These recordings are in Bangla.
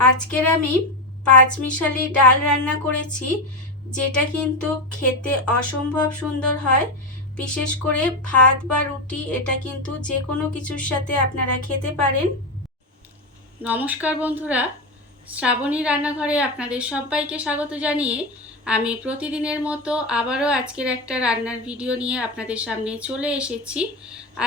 আজকের আমি পাঁচমিশালি ডাল রান্না করেছি, যেটা কিন্তু খেতে অসম্ভব সুন্দর হয়। বিশেষ করে ভাত বা রুটি, এটা কিন্তু যে কোনো কিছুর সাথে আপনারা খেতে পারেন। নমস্কার বন্ধুরা, শ্রাবণী রান্নাঘরে আপনাদের সবাইকে স্বাগত জানিয়ে আমি প্রতিদিনের মতো আবারও আজকের একটা রান্নার ভিডিও নিয়ে আপনাদের সামনে চলে এসেছি।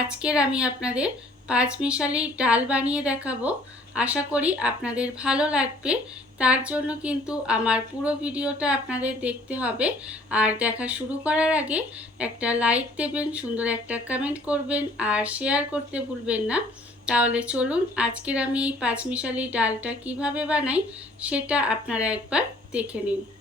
আজকের আমি আপনাদের পাঁচমিশালি ডাল বানিয়ে দেখাবো। আশা করি আপনাদের ভালো লাগবে। তার জন্য কিন্তু আমার পুরো ভিডিওটা আপনাদের দেখতে হবে। আর দেখা শুরু করার আগে একটা লাইক দেবেন, সুন্দর একটা কমেন্ট করবেন, আর শেয়ার করতে ভুলবেন না। তাহলে চলুন, আজকের আমি এই পাঁচমিশালি ডালটা কীভাবে বানাই সেটা আপনারা একবার দেখে নিন।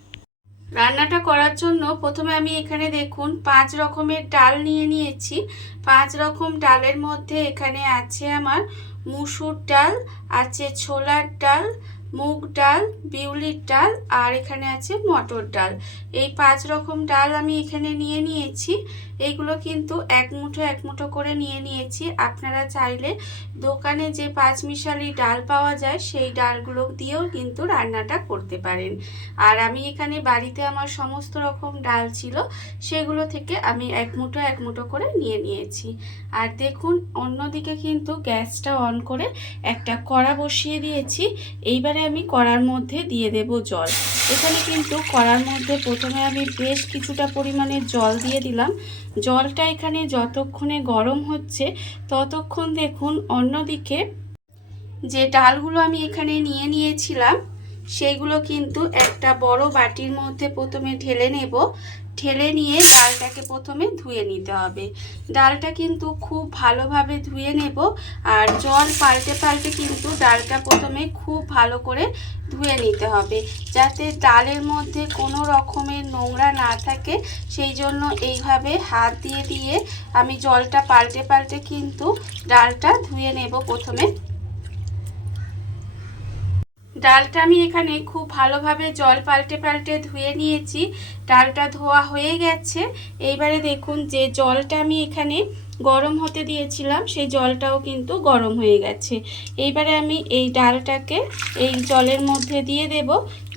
রান্নাটা করার জন্য প্রথমে আমি এখানে দেখুন পাঁচ রকমের ডাল নিয়ে নিয়েছি। পাঁচ রকম ডালের মধ্যে এখানে আছে আমার মুসুর ডাল, আছে ছোলার ডাল মুগ ডাল, বিউলির ডাল আর এখানে আছে মটর ডাল। এই পাঁচ রকম ডাল আমি এখানে নিয়ে নিয়েছি। এইগুলো কিন্তু এক মুঠো এক মুঠো করে নিয়ে নিয়েছি। আপনারা চাইলে দোকানে যে পাঁচমিশালি ডাল পাওয়া যায়, সেই ডালগুলো দিয়েও কিন্তু রান্নাটা করতে পারেন। আর আমি এখানে বাড়িতে আমার সমস্ত রকম ডাল ছিল, সেগুলো থেকে আমি এক মুঠো এক মুঠো করে নিয়ে নিয়েছি। আর দেখুন, অন্যদিকে কিন্তু গ্যাসটা অন করে একটা কড়া বসিয়ে দিয়েছি। এইবারে আমি কড়ার মধ্যে দিয়ে দেব জল। এখানে কিন্তু কড়ার মধ্যে প্রথমে আমি বেশ কিছুটা পরিমাণে জল দিয়ে দিলাম। জলটা এখানে যতক্ষণে গরম হচ্ছে, ততক্ষণ দেখুন অন্যদিকে যে ডালগুলো আমি এখানে নিয়ে নিয়েছিলাম সেইগুলো কিন্তু একটা বড় বাটির মধ্যে প্রথমে ঢেলে নেব। ঢেলে নিয়ে ডালটাকে প্রথমে ধুয়ে নিতে হবে। ডালটা কিন্তু খুব ভালোভাবে ধুয়ে নেব আর জল পাল্টে পাল্টে কিন্তু ডালটা প্রথমে খুব ভালো করে ধুয়ে নিতে হবে যাতে ডালের মধ্যে কোনো রকমের নোংরা না থাকে। সেই জন্য এইভাবে হাত দিয়ে দিয়ে আমি জলটা পাল্টে পাল্টে কিন্তু ডালটা ধুয়ে নেব প্রথমে। ডালটা আমি এখানে খুব ভালোভাবে জল পাল্টে পাল্টে ধুয়ে নিয়েছি। ডালটা ধোয়া হয়ে গেছে। এইবারে দেখুন যে জলটা আমি এখানে গরম হতে দিয়েছিলাম, সেই জলটাও কিন্তু গরম হয়ে গেছে। এইবারে আমি এই ডালটাকে এই জলের মধ্যে দিয়ে দেব।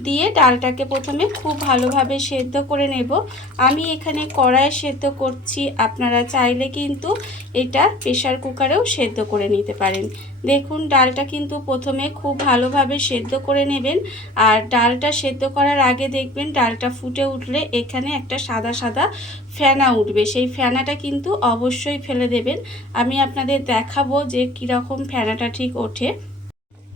দিয়ে ডালটাকে প্রথমে খুব ভালোভাবে সেদ্ধ করে নেব। আমি এখানে কড়ায় সেদ্ধ করছি। আপনারা চাইলে কিন্তু এটা প্রেশার কুকারেও সেদ্ধ করে নিতে পারেন। দেখুন, ডালটা কিন্তু প্রথমে খুব ভালোভাবে সেদ্ধ করে নেবেন। আর ডালটা সেদ্ধ করার আগে দেখবেন, ডালটা ফুটে উঠলে এখানে একটা সাদা সাদা ফেনা উঠবে। সেই ফেনাটা কিন্তু অবশ্যই ফেলে দেবেন। আমি আপনাদের দেখাবো যে কীরকম ফেনাটা ঠিক ওঠে।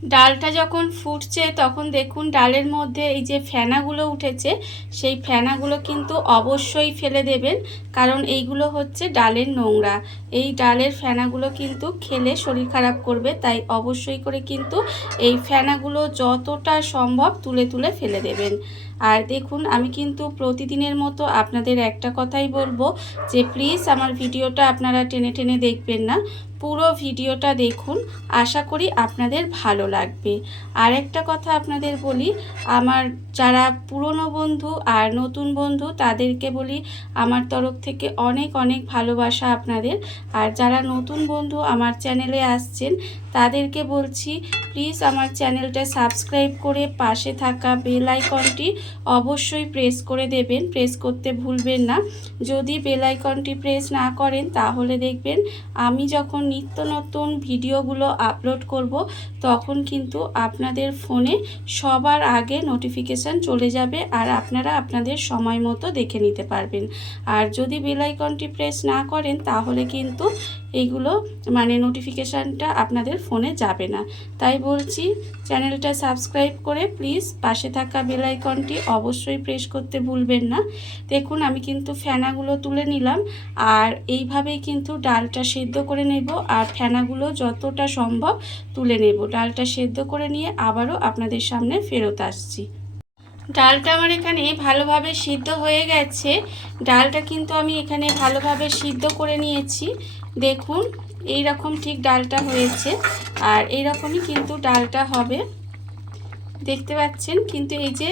ডালটা যখন ফুটছে, তখন দেখুন ডালের মধ্যে এই যে ফেনাগুলো উঠেছে, সেই ফেনাগুলো কিন্তু অবশ্যই ফেলে দেবেন, কারণ এইগুলো হচ্ছে ডালের নোংরা। এই ডালের ফেনাগুলো কিন্তু খেলে শরীর খারাপ করবে, তাই অবশ্যই করে কিন্তু এই ফেনাগুলো যতটা সম্ভব তুলে তুলে ফেলে দেবেন। আর দেখুন, আমি কিন্তু প্রতিদিনের মতো আপনাদের একটা কথাই বলব যে প্লিজ আমার ভিডিওটা আপনারা টেনে টেনে দেখবেন না। পুরো ভিডিওটা দেখুন, আশা করি আপনাদের ভালো লাগবে। আর একটা কথা আপনাদের বলি, আমার যারা পুরনো বন্ধু আর নতুন বন্ধু, তাদেরকে বলি, আমার তরফ থেকে অনেক অনেক ভালোবাসা আপনাদের। আর যারা নতুন বন্ধু আমার চ্যানেলে আসছেন, তাদেরকে বলছি প্লিজ আমার চ্যানেলটা সাবস্ক্রাইব করে পাশে থাকা বেল আইকনটি অবশ্যই প্রেস করে দেবেন, প্রেস করতে ভুলবেন না। যদি বেল আইকনটি প্রেস না করেন, তাহলে দেখবেন আমি যখন নিত্য নতুন ভিডিওগুলো আপলোড করব, তখন কিন্তু আপনাদের ফোনে সবার আগে নোটিফিকেশান চলে যাবে আর আপনারা আপনাদের সময় মতো দেখে নিতে পারবেন। আর যদি বেল আইকনটি প্রেস না করেন, তাহলে কিন্তু এইগুলো মানে নোটিফিকেশানটা আপনাদের ফোনে যাবে না। তাই বলছি চ্যানেলটা সাবস্ক্রাইব করে প্লিজ পাশে থাকা বেল আইকনটি অবশ্যই প্রেস করতে ভুলবেন না। দেখুন, আমি কিন্তু ফেনাগুলো তুলে নিলাম আর এইভাবেই কিন্তু ডালটা সেদ্ধ করে নেব আর ফেনাগুলো যতটা সম্ভব তুলে নেব। ডালটা সেদ্ধ করে নিয়ে আবারও আপনাদের সামনে ফেরত আসছি। ডালটা আমার এখানে ভালোভাবে সিদ্ধ হয়ে গেছে। ডালটা কিন্তু আমি এখানে ভালোভাবে সিদ্ধ করে নিয়েছি। দেখুন এই রকম ঠিক ডালটা হয়েছে আর এই রকমই কিন্তু ডালটা হবে। দেখতে পাচ্ছেন, কিন্তু এই যে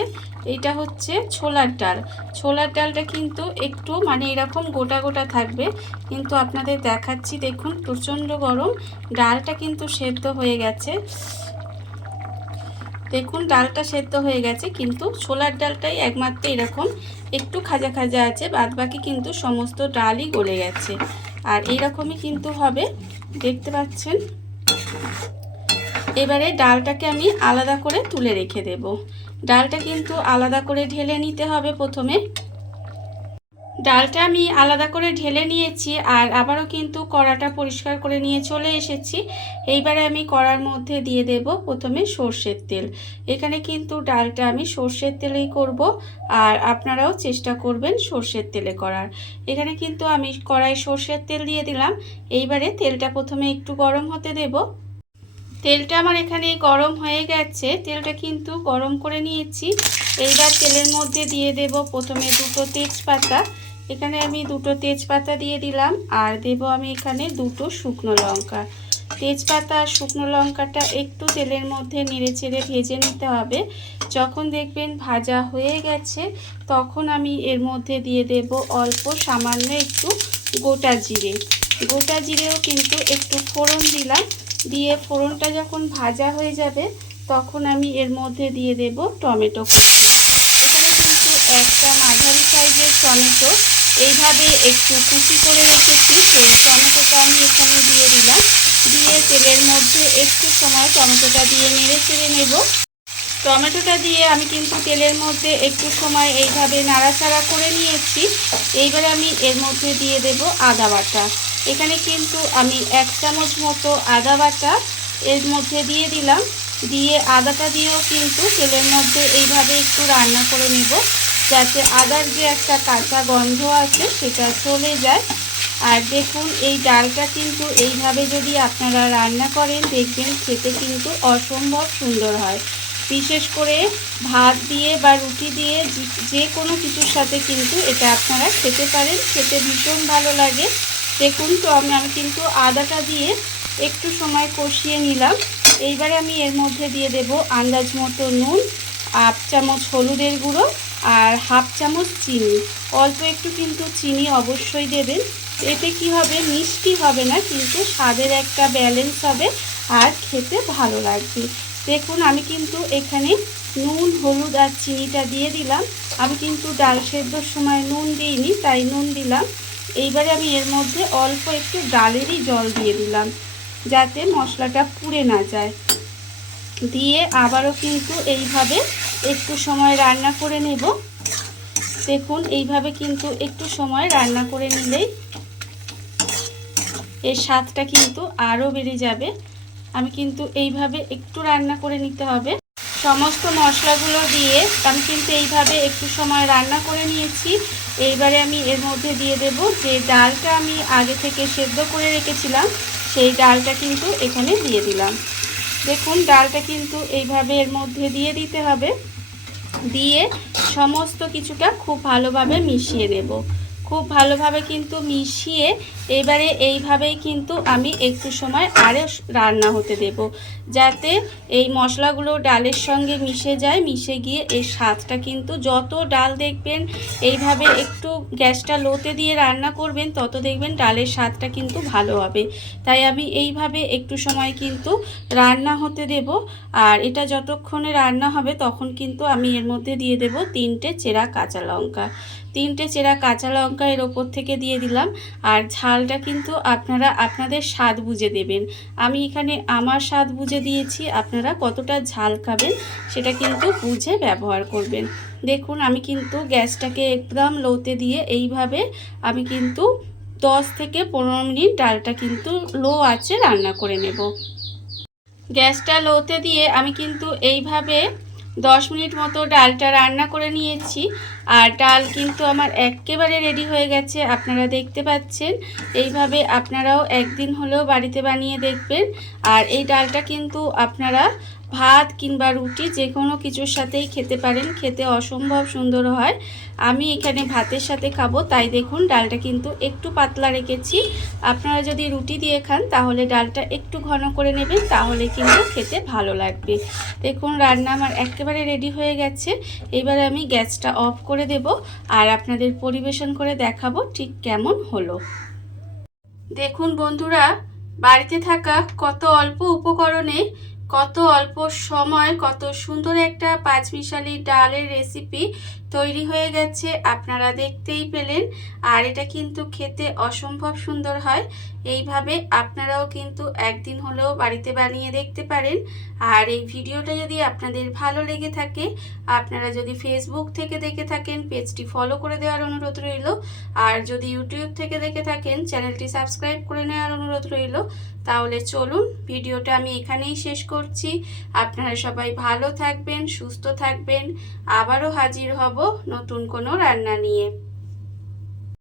এটা হচ্ছে ছোলার ডাল। ছোলার ডালটা কিন্তু একটু মানে এরকম গোটা গোটা থাকবে। কিন্তু আপনাদের দেখাচ্ছি, দেখুন, প্রচণ্ড গরম। ডালটা কিন্তু সেদ্ধ হয়ে গেছে। দেখুন, ডালটা সেদ্ধ হয়ে গেছে, কিন্তু ছোলার ডালটাই একমাত্র এরকম একটু খাজা খাজা আছে বাদ বাকি কিন্তু সমস্ত ডালই গলে গেছে। আর এইরকমই কিন্তু হবে, দেখতে পাচ্ছেন? এবারে ডালটাকে আমি আলাদা করে তুলে রেখে দেব। ডালটা কিন্তু আলাদা করে ঢেলে নিতে হবে প্রথমে। ডালটা আমি আলাদা করে ঢেলে নিয়েছি আর আবারও কিন্তু কড়াটা পরিষ্কার করে নিয়ে চলে এসেছি। এইবারে আমি কড়ার মধ্যে দিয়ে দেব প্রথমে সর্ষের তেল। এখানে কিন্তু ডালটা আমি সর্ষের তেলেই করব আর আপনারাও চেষ্টা করবেন সর্ষের তেলে করার। এখানে কিন্তু আমি কড়াই সর্ষের তেল দিয়ে দিলাম। এইবারে তেলটা প্রথমে একটু গরম হতে দেব। তেলটা আমার এখানে গরম হয়ে গেছে। তেলটা কিন্তু গরম করে নিয়েছি। এইবার তেলের মধ্যে দিয়ে দেব প্রথমে দুটো তেজপাতা। এখানে আমি দুটো তেজপাতা দিয়ে দিলাম আর দেব আমি এখানে দুটো শুকনো লঙ্কা। তেজপাতা আর শুকনো লঙ্কাটা একটু তেলের মধ্যে নেড়ে চেড়ে ভেজে নিতে হবে। যখন দেখবেন ভাজা হয়ে গেছে, তখন আমি এর মধ্যে দিয়ে দেব অল্প সামান্য একটু গোটা জিরে। গোটা জিরেও কিন্তু একটু ফোড়ন দিলাম। দিয়ে ফোড়নটা যখন ভাজা হয়ে যাবে, তখন আমি এর মধ্যে দিয়ে দেব টমেটো কুচি। এখানে কিন্তু একটা মাঝারি সাইজের টমেটো। এইভাবে একটু কুচি করে রেখেছি। সেই টমেটোটা আমি এখানে দিয়ে দিলাম। দিয়ে তেলের মধ্যে একটু সময় টমেটোটা দিয়ে নেড়ে চেড়ে নেব। টমেটোটা দিয়ে আমি কিন্তু তেলের মধ্যে একটু সময় এইভাবে নাড়াচাড়া করে নিয়েছি। এইবার আমি এর মধ্যে দিয়ে দেব আদা বাটা। এখানে কিন্তু আমি এক চামচ মতো আদা বাটা এর মধ্যে দিয়ে দিলাম। দিয়ে আদাটা দিয়েও কিন্তু তেলের মধ্যে এইভাবে একটু রান্না করে নেব, যাতে আদার যে একটা কাঁচা গন্ধ আছে সেটা চলে যায়। আর দেখুন, এই ডালটা কিন্তু এইভাবে যদি আপনারা রান্না করেন, দেখবেন খেতে কিন্তু অসম্ভব সুন্দর হয়। বিশেষ করে ভাত দিয়ে বা রুটি দিয়ে যে কোনো কিছুর সাথে কিন্তু এটা আপনারা খেতে পারেন। খেতে ভীষণ ভালো লাগে। দেখুন, তো আমি আমি কিন্তু আদাটা দিয়ে একটু সময় কষিয়ে নিলাম। এইবারে আমি এর মধ্যে দিয়ে দেব আন্দাজ মতো নুন, হাফ চামচ হলুদের গুঁড়ো আর হাফ চামচ চিনি। অল্প একটু কিন্তু চিনি অবশ্যই দেবেন। এতে কি হবে, মিষ্টি হবে না, কিন্তু স্বাদের একটা ব্যালেন্স হবে আর খেতে ভালো লাগবে। দেখুন, আমি কিন্তু এখানে নুন, হলুদ আর চিনিটা দিয়ে দিলাম। আমি কিন্তু ডাল সেদ্ধর সময় নুন দিইনি, তাই নুন দিলাম। এইবারে আমি এর মধ্যে অল্প একটু ডালেরই জল দিয়ে দিলাম, যাতে মশলাটা পুড়ে না যায়। দিয়ে আবারও কিন্তু এইভাবে একটু সময় রান্না করে নেব। দেখুন, এইভাবে কিন্তু একটু সময় রান্না করে নিলেই এর স্বাদটা কিন্তু আরও বেড়ে যাবে। আমি কিন্তু এইভাবে একটু রান্না করে নিতে হবে। সমস্ত মশলাগুলো দিয়ে আমি কিন্তু এইভাবে একটু সময় রান্না করে নিয়েছি। এইবারে আমি এর মধ্যে দিয়ে দেব যে ডালটা আমি আগে থেকে সেদ্ধ করে রেখেছিলাম, সেই ডালটা কিন্তু এখানে দিয়ে দিলাম। দেখুন, ডালটা কিন্তু এইভাবে এর মধ্যে দিয়ে দিতে হবে। দিয়ে সমস্ত কিছুটা খুব ভালোভাবে মিশিয়ে নেব খুব ভালোভাবে কিন্তু মিশিয়ে এবারে এইভাবেই কিন্তু আমি একটু সময় আরে রান্না হতে দেব, যাতে এই মশলাগুলো ডালের সঙ্গে মিশে যায়, মিশে গিয়ে এই স্বাদটা কিন্তু যত ডাল দেখবেন এইভাবে একটু গ্যাসটা লোতে দিয়ে রান্না করবেন, তত দেখবেন ডালের স্বাদটা কিন্তু ভালো হবে। তাই আমি এইভাবে একটু সময় কিন্তু রান্না হতে দেব, আর এটা যতক্ষণে রান্না হবে তখন কিন্তু আমি এর মধ্যে দিয়ে দেব তিনটে চেরা কাঁচা লঙ্কা। তিনটে চেরা কাঁচা লঙ্কা এর ওপর থেকে দিয়ে দিলাম, আর ঝালটা কিন্তু আপনারা আপনাদের স্বাদ বুঝে দেবেন। আমি এখানে আমার স্বাদ বুঝে দিয়েছি, আপনারা কতটা ঝাল খাবেন সেটা কিন্তু বুঝে ব্যবহার করবেন। দেখুন, আমি কিন্তু গ্যাসটাকে একদম লোতে দিয়ে এইভাবে আমি কিন্তু দশ থেকে পনেরো মিনিট ডালটা কিন্তু লো আছে রান্না করে নেব। গ্যাসটা লোতে দিয়ে আমি কিন্তু এইভাবে দশ মিনিট মতো ডালটা রান্না করে নিয়েছি। আর ডাল কিন্তু আমার একেবারে রেডি হয়ে গেছে, আপনারা দেখতে পাচ্ছেন। এইভাবে আপনারাও একদিন হলেও বাড়িতে বানিয়ে দেখবেন। আর এই ডালটা কিন্তু আপনারা ভাত কিংবা রুটি যে কোনো কিছুর সাথেই খেতে পারেন। খেতে অসম্ভব সুন্দর হয়। আমি এখানে ভাতের সাথে খাব, তাই দেখুন ডালটা কিন্তু একটু পাতলা রেখেছি। আপনারা যদি রুটি দিয়ে খান, তাহলে ডালটা একটু ঘন করে নেবেন, তাহলে কিন্তু খেতে ভালো লাগবে। দেখুন রান্না আমার একেবারে রেডি হয়ে গেছে। এবার আমি গ্যাসটা অফ করে দেব আর আপনাদের পরিবেশন করে দেখাবো ঠিক কেমন হলো। দেখুন বন্ধুরা, বাড়িতে থাকা কত অল্প উপকরণে কত অল্প সময় কত সুন্দর একটা পাঁচমিশালি ডালের রেসিপি তৈরি হয়ে গেছে, আপনারা দেখতেই পেলেন। আর এটা কিন্তু খেতে অসম্ভব সুন্দর হয়। এইভাবে আপনারাও কিন্তু একদিন হলেও বাড়িতে বানিয়ে দেখতে পারেন। আর এই ভিডিওটা যদি আপনাদের ভালো লেগে থাকে, আপনারা যদি ফেসবুক থেকে দেখে থাকেন, পেজটি ফলো করে দেওয়ার অনুরোধ রইল। আর যদি ইউটিউব থেকে দেখে থাকেন, চ্যানেলটি সাবস্ক্রাইব করে নেওয়ার অনুরোধ রইল। তাহলে চলুন, ভিডিওটা আমি এখানেই শেষ করছি। আপনারা সবাই ভালো থাকবেন, সুস্থ থাকবেন। আবারও হাজির হব নতুন কোনো রান্না নিয়ে।